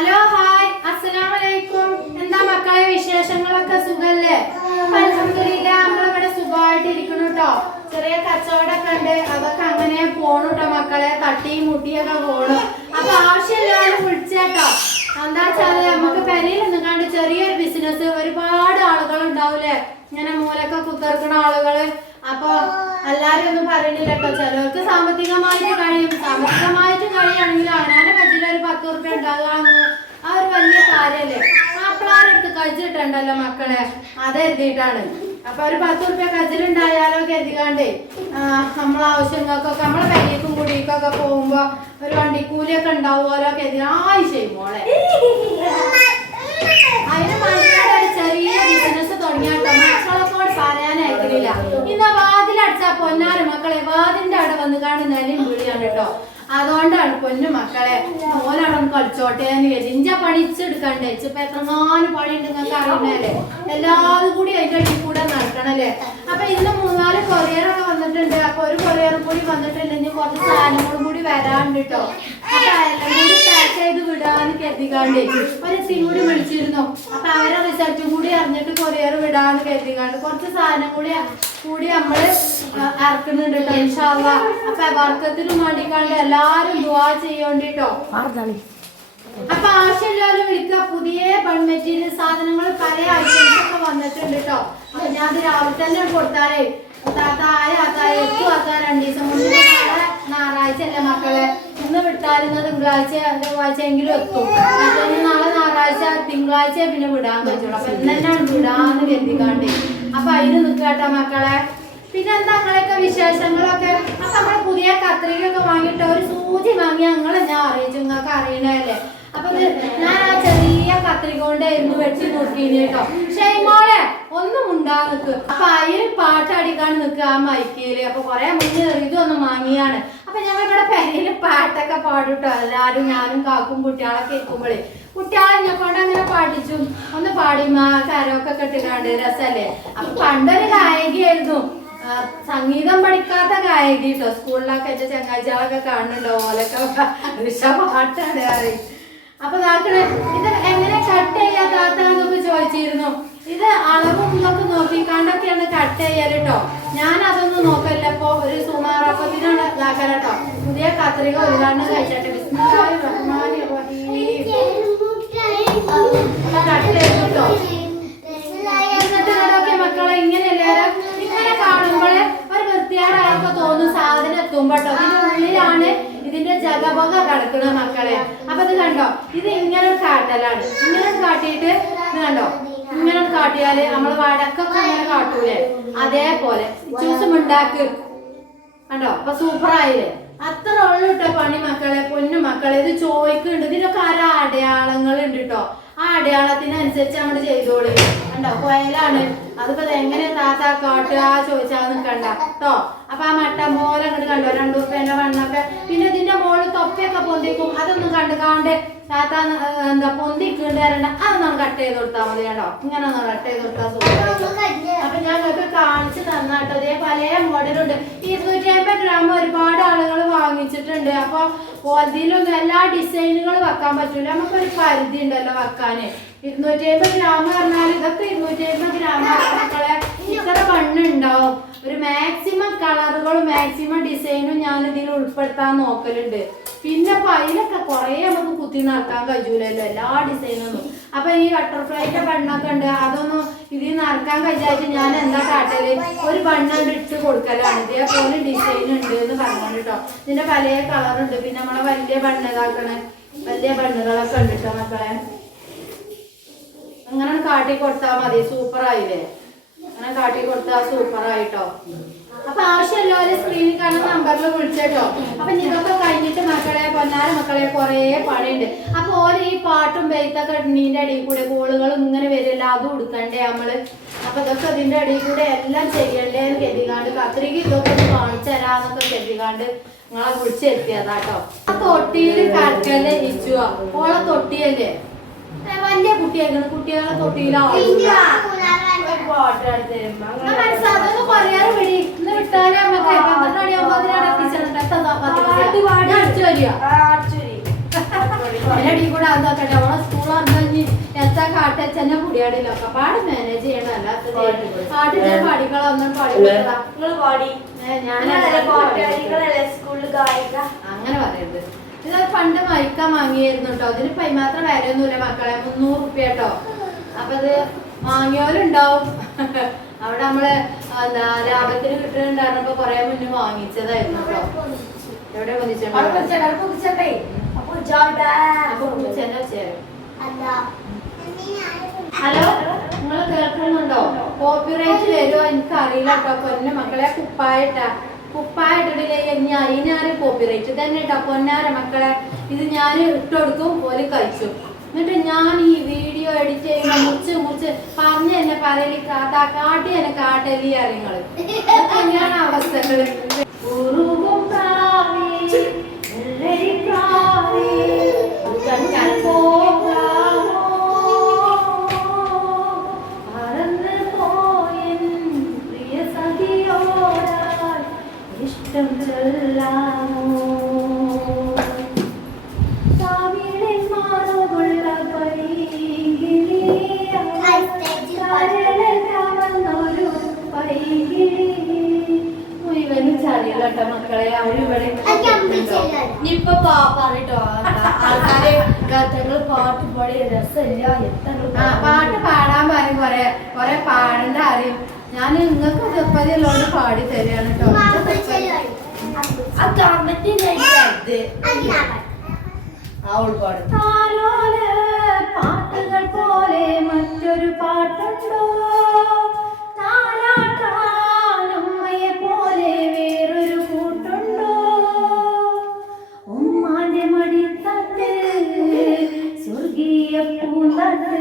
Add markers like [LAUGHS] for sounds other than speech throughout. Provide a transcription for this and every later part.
Hello hi അലൈക്കും എന്താ മക്കളെ വിശേഷങ്ങളൊക്കെ സുഖല്ലേ? അൽഹംദുലില്ലാ നമ്മളിവിടെ സുഖമായിട്ട് ഇരിക്കുന്നു കേട്ടോ ചെറിയ കച്ചവടമൊക്കെ ഉണ്ട്. അതൊക്കെ അങ്ങനെ പോണു കേട്ടോ മക്കളെ. തട്ടിയും മുട്ടിയൊക്കെ പോണു. അപ്പൊ ആവശ്യമില്ലാതെ വിളിച്ചേട്ടോ. എന്താ വെച്ചാൽ നമുക്ക് പെരയിൽ നിന്നുകൊണ്ട് ചെറിയൊരു ബിസിനസ് ഒരുപാട് ആളുകൾ ഉണ്ടാവൂലേ ഇങ്ങനെ മൂലൊക്കെ കുത്തിറക്കുന്ന ആളുകൾ. അപ്പൊ എല്ലാരും ഒന്നും പറയണില്ല കേട്ടോ സാമ്പത്തികമായിട്ട് കഴിയും. സാമ്പത്തികമായിട്ട് കഴിയാണെങ്കിൽ അവനാന്റെ കയ്യിൽ ഒരു പത്ത് റുപ്യ ഉണ്ടാകാന്ന് ആ ഒരു വലിയ കാര്യല്ലേ? മാപ്പിളാരെടുത്ത് കഴിച്ചിട്ടുണ്ടല്ലോ മക്കളെ. അത് എഴുതിയിട്ടാണ് അപ്പൊ ഒരു പത്ത് റുപ്യ കജിലുണ്ടായാലോ കരുതികാണ്ടേ നമ്മളെ ആവശ്യങ്ങൾക്കൊക്കെ നമ്മളെ കയ്യേക്കും കുടിക്കൊക്കെ പോകുമ്പോ ഒരു വണ്ടിക്കൂലിയൊക്കെ ഉണ്ടാവുമല്ലോ കരുതി. ആയിശേ മോളെ അതിന് മനസ്സിലായ ഒരു ചെറിയ ബിസിനസ് തുടങ്ങിയാട്ടോ മക്കളെക്കോട് പറയാനായിട്ടില്ല ഇന്ന് വാതിലടിച്ചാ പൊന്നാര മക്കളെ വാതിന്റെ അവിടെ വന്ന് കാണുന്നാലും വിളിയാണ് കേട്ടോ. അതുകൊണ്ടാണ് പൊന്നു മക്കളെ ഓനവിടെ കളിച്ചോട്ടെ എന്ന് വിചാരിച്ചു ഇഞ്ച പണിച്ചെടുക്കണ്ടേ ഇപ്പൊ എത്രങ്ങാനും പണി ഉണ്ട് നിങ്ങൾക്ക് അറിയണല്ലേ എല്ലാവരും കൂടി അതിന്റെ ഇടയിൽ കൂടെ നടക്കണല്ലേ അപ്പൊ ഇന്ന് മൂന്നാൽ കൊറിയറൊക്കെ വന്നിട്ടുണ്ട്. അപ്പൊ ഒരു കൊറിയറും കൂടി വന്നിട്ടുണ്ട്. ഇനി കുറച്ച് സാധനങ്ങളും കൂടി വരാണ്ട് കേട്ടോ. അപ്പൊ എല്ലാം കൂടി പാക്ക് ഒരു ടീം കൂടി വിളിച്ചിരുന്നു. അപ്പൊ അവരെ റിസൾട്ടും കൂടി അറിഞ്ഞിട്ട് കൊറിയർ വിടാന്ന് കരുതിക്കാണ്ട് കുറച്ച് സാധനം കൂടി കൂടി നമ്മൾ ഇറക്കുന്നുണ്ട് കേട്ടോ ഇൻഷാല്ല അപ്പൊ വർക്കത്തിനും വേണ്ടിക്കാണ്ട് എല്ലാരും ദുവാ ചെയ്യോണ്ടിട്ടോ അപ്പൊ ആവശ്യമില്ലാതെ വിളിക്ക പുതിയ ബൺ മെറ്റീരിയൽ സാധനങ്ങൾ പല ഐറ്റംസൊക്കെ വന്നിട്ടുണ്ട് കേട്ടോ അപ്പൊ ഞാൻ അത് രാവിലെ തന്നെ കൊടുത്താലേ. താത്ത ആയ ആത്തായ എത്തു ആത്താ രണ്ടു ദിവസം മുന്നേ ഞായറാഴ്ച അല്ലേ മക്കളെ? ഇന്ന് വിട്ടാലും തിങ്കളാഴ്ച ചൊവ്വാഴ്ച എങ്കിലും എത്തും. നാളെ ഞായറാഴ്ച തിങ്കളാഴ്ച പിന്നെ വിടാൻ പറ്റുള്ളൂ. അപ്പൊ ഇന്ന് തന്നെയാണ് വിടാന്ന് കരുതിക്കാണ്ടേ. അതിന് നിൽക്കാട്ടോ മക്കളെ. പിന്നെ എന്താ നിങ്ങളെയൊക്കെ വിശേഷങ്ങളൊക്കെ? അപ്പൊ നമ്മളെ പുതിയ കത്രികയൊക്കെ വാങ്ങിയിട്ട് ഒരു സൂചി വാങ്ങി ഞങ്ങളെ ഞാൻ അറിയിച്ചു? നിങ്ങൾക്ക് അറിയണല്ലേ അപ്പൊ ഞാൻ ആ ചെറിയ കത്രിക കൊണ്ടായിരുന്നു വെച്ച് നോക്കിന് കേട്ടോ? ഒന്നും ഉണ്ടാ നിക്ക് അപ്പൊ അതിൽ പാട്ടടിക്കാൻ നിൽക്കുക ആ മൈക്കിയിൽ അപ്പൊ കൊറേ മുന്നേ ഇതൊന്നും വാങ്ങിയാണ് അപ്പൊ ഞങ്ങൾ ഇവിടെ പെരയിൽ പാട്ടൊക്കെ പാടുട്ടോ. എല്ലാരും ഞാനും കാക്കും കുട്ടികളൊക്കെ ഇരിക്കുമ്പോഴേ കുട്ടികളെ എന്നെ കൊണ്ട് അങ്ങനെ പാടിച്ചു ഒന്ന് പാടിമാ കരോക്കെ കെട്ടിക്കാണ്ട് രസല്ലേ? അപ്പൊ പണ്ടൊരു ഗായികയായിരുന്നു. സംഗീതം പഠിക്കാത്ത ഗായകി കേട്ടോ സ്കൂളിലൊക്കെ എന്റെ ചങ്ങാഴ്ചകളൊക്കെ കാണുന്നുണ്ടോ? ഓലൊക്കെ ഋഷ പാട്ടാണ് പറയും. അപ്പൊ താക്കൾ ഇത് എങ്ങനെ കട്ട് ചെയ്യാ? താത്താന്നൊക്കെ ചോദിച്ചിരുന്നു. ഇത് അളവും ഇതൊക്കെ നോക്കിക്കാണ്ടൊക്കെയാണ് കട്ട് ചെയ്യൽ കേട്ടോ ഞാൻ അതൊന്നും നോക്കല്ല ഇപ്പൊ ഒരു സുമാറപ്പത്തിനാണ് ഇതാക്കല പുതിയ കത്രിക ഒരുപാട് കഴിച്ചിട്ട്. മക്കളെ ഇങ്ങനെയല്ലേ ഇങ്ങനെ കാണുമ്പോഴേ ഒരു വൃത്തിയാടൊക്കെ തോന്നും സാധനം എത്തുമ്പോട്ടോ. ഇതിന്റെ ഉള്ളിലാണ് ഇതിന്റെ ജഗപക കിടക്കുന്നത് മക്കളെ. അപ്പൊ കണ്ടോ? ഇത് ഇങ്ങനെ കാട്ടലാണ്. ഇങ്ങനെ കാട്ടിയിട്ട് ഇത് കണ്ടോ? ഇങ്ങനെ കാട്ടിയാൽ നമ്മൾ വടക്കൊക്കെ ഇങ്ങനെ അതേപോലെ ജ്യൂസും കണ്ടോ? അപ്പൊ സൂപ്പർ അത്ര ഉള്ളു പണി മക്കളെ പൊന്നു മക്കളെ. ഇത് ചോദിക്കുന്നുണ്ട് ഇതിനൊക്കെ ആരോ അടയാളങ്ങൾ ഉണ്ട് കേട്ടോ ആ അടയാളത്തിനനുസരിച്ച് നമ്മൾ ചെയ്തോളി. കണ്ടോ? കൊയലാണ്. അതിപ്പോ എങ്ങനെ താത്ത കാട്ടുക? ചോദിച്ചാൽ നിൽക്കണ്ട കേട്ടോ അപ്പൊ ആ മട്ട പോലെ അങ്ങോട്ട് കണ്ടോ. രണ്ടു റുപ്യന്റെ വണ്ണൊക്കെ പിന്നെ ഇതിന്റെ മോൾ തൊപ്പയൊക്കെ പൊന്തിക്കും. അതൊന്നും കണ്ടു കാണ്ട് താത്ത എന്താ പൊന്തിക്കേണ്ട വരണ്ട അതൊന്നും കട്ട് ചെയ്ത് കൊടുത്താൽ മതി കേട്ടോ. ഇങ്ങനെ ഒന്ന് കട്ട് ചെയ്ത് കൊടുത്താൽ അപ്പൊ ഞാൻ നിങ്ങൾക്ക് കാണിച്ചു തന്നാട്ടോ. അതേ പല മോഡലുണ്ട്. ഇരുന്നൂറ്റി അമ്പത് ഗ്രാം ഒരുപാട് ആളുകൾ വാങ്ങിച്ചിട്ടുണ്ട്. അപ്പൊ അതിലൊന്നും എല്ലാ ഡിസൈനുകളും വെക്കാൻ പറ്റൂല. നമുക്കൊരു പരിധി ഉണ്ടല്ലോ വെക്കാന്. ഇരുന്നൂറ്റി അമ്പത് ഗ്രാം പറഞ്ഞാൽ ഇതൊക്കെ ഇരുന്നൂറ്റി അമ്പത് ഗ്രാം മക്കളെ ഇത്ര ബണ്ണുണ്ടാവും ഒരു മാക്സിമം കളറുകളും മാക്സിമം ഡിസൈനും ഞാൻ ഇതിൽ ഉൾപ്പെടുത്താൻ നോക്കലുണ്ട്. പിന്നെ അപ്പൊ അതിലൊക്കെ കുറേ നമുക്ക് കുത്തി നടക്കാൻ കഴിയൂലല്ലോ എല്ലാ ഡിസൈനൊന്നും അപ്പൊ ഈ ബട്ടർഫ്ലൈന്റെ ബണ്ണൊക്കെ ഉണ്ട് അതൊന്നും ഇതിൽ നടക്കാൻ കഴിയായിട്ട് ഞാൻ എന്താ കാട്ടൽ? ഒരു ബണ്ണണ്ട് ഇട്ട് കൊടുക്കലാണ്. ഇതേപോലെ ഡിസൈൻ ഉണ്ട് എന്ന് പറഞ്ഞോണ്ട് കേട്ടോ ഇതിന്റെ പല കളറുണ്ട് പിന്നെ നമ്മളെ വലിയ ബണ്ണ് ഇതാക്കണേ വലിയ ബണ്ണുകളൊക്കെ ഉണ്ട് കേട്ടോ മക്കളെ. അങ്ങനെ കാട്ടി കൊടുത്താൽ മതി സൂപ്പർ ആയില്ലേ അങ്ങനെ കാട്ടി കൊടുത്താൽ സൂപ്പർ ആയിട്ടോ അപ്പൊ ആവശ്യമുള്ളവര് സ്ക്രീനിൽ കാണുന്ന നമ്പറിൽ വിളിച്ചേട്ടോ. അപ്പൊ ഇതൊക്കെ കഴിഞ്ഞിട്ട് മക്കളെ പൊന്നാര മക്കളെ കുറേ പണിയുണ്ട്. അപ്പൊ ഓരോ ഈ പാട്ടും ബെയ്ത്തൊക്കെ ഇടണീന്റെ അടിയിൽ കൂടെ കോളുകളും ഇങ്ങനെ വരില്ല അതും എടുക്കണ്ടേ നമ്മൾ? അപ്പൊ ഇതൊക്കെ ഇതിന്റെ അടിയിൽ കൂടെ എല്ലാം ചെയ്യണ്ടേ എന്ന് കരുതികാണ്ട് കത്രിക ഇതൊക്കെ ഒന്ന് കാണിച്ചു തരാന്നൊക്കെ കരുതികാണ്ട് നിങ്ങളെ വിളിച്ചെത്തിയതാട്ടോ. ആ തൊട്ടിയിൽ കറക്കല്ലേ ഇച്ചുവാ ഓളെ തൊട്ടിയല്ലേ? വലിയ കുട്ടിയായിരുന്നു കുട്ടികളെ തൊട്ടിയിലാവും അതൊന്ന് പറയാറ് വിടി. ഇന്ന് വിട്ടാലേ നമുക്ക് പന്ത്രണ്ട് മണിയാകുമ്പോ അതിനാണ് എത്താ കാട്ടച്ചന്നെ പുടിയാടിലൊക്കെ പാട് മാനേജ് ചെയ്യണം. അല്ലാത്തത് പാട്ട് പാടിക്കളൊന്നും പാടിക്കളാ അങ്ങനെ പറയരുത്. ഇത് പണ്ട് മൈക്ക വാങ്ങിയായിരുന്നു കേട്ടോ ഇതിന് പൈമാത്രം വരൊന്നുമില്ല മക്കളെ. മുന്നൂറ് റുപ്യ കേട്ടോ അപ്പൊ ഇത് വാങ്ങിയവരുണ്ടാവും. [LAUGHS] അവിടെ നമ്മൾ എന്താ ലാഭത്തിന് കിട്ടുന്നുണ്ടായിരുന്നപ്പോ കൊറേ മുന്നേ വാങ്ങിച്ചതായിരുന്നു കേട്ടോ എവിടെ ഹലോ നിങ്ങൾ കേൾക്കുന്നുണ്ടോ? കോപ്പിറൈറ്റ് വരുമോ എനിക്ക് അറിയില്ല കേട്ടോ പൊന്നെ മക്കളെ കുപ്പായിട്ടാ. കുപ്പായിട്ടിടില്ലേ ഇനി അതിനാറ് കോപ്പിറൈറ്റ് തന്നെ കേട്ടോ പൊന്നാര മക്കളെ. ഇത് ഞാൻ ഇട്ടുകൊടുക്കും പോലെ കഴിച്ചു. എന്നിട്ട് ഞാൻ ഈ വീഡിയോ എഡിറ്റ് ചെയ്യുന്ന മുറിച്ച് മുറിച്ച് പറഞ്ഞു എന്നെ പറയലി കാട്ടാ കാട്ടി എന്നെ കാട്ടലി അറിയങ്ങൾ ഞാൻ അവസ്ഥകൾ. ഉറുകും പ്രാവേ, ഉറങ്ങാൻ ചളികളട്ടോ മക്കളെ. അവരിവിടെ ഇനിയിപ്പൊ പറഞ്ഞിട്ടോ ആൾക്കാരെ കഥകൾ പാട്ട് പാടി രസമില്ല. എത്ര പാട്ട് പാടാൻ പറയും കൊറേ കൊറേ പാടണ്ട അറിയും ഞാൻ നിങ്ങൾക്ക് ചെപ്പതിലോട് പാടി തരികയാണ് കേട്ടോ ആ പാടും പൂന്തട്ട്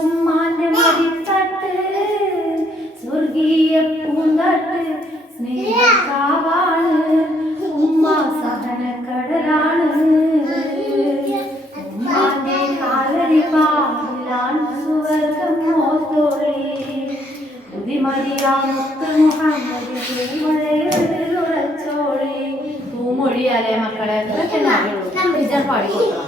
ഉമ്മാന്റെ മടിത്തട്ട് സ്വർഗീയ പൂന്തട്ട് സ്നേഹക്കാവാണ് ഉമ്മ സഹനക്കടലാണ് ഉമ്മാന്റെ കാലടി പാടിലാണ് സുവർഗം മോത്തോളി ഉദിമരിയാമുത്ത് മുഹമ്മദ് പൂമഴയുറച്ചോളി പൂമൊഴിയാലേ മക്കളെ പാടി കൊടുക്കണം.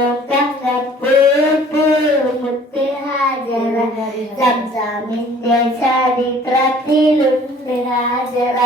ചരിത്രത്തിലുണ്ട് ഹാജറ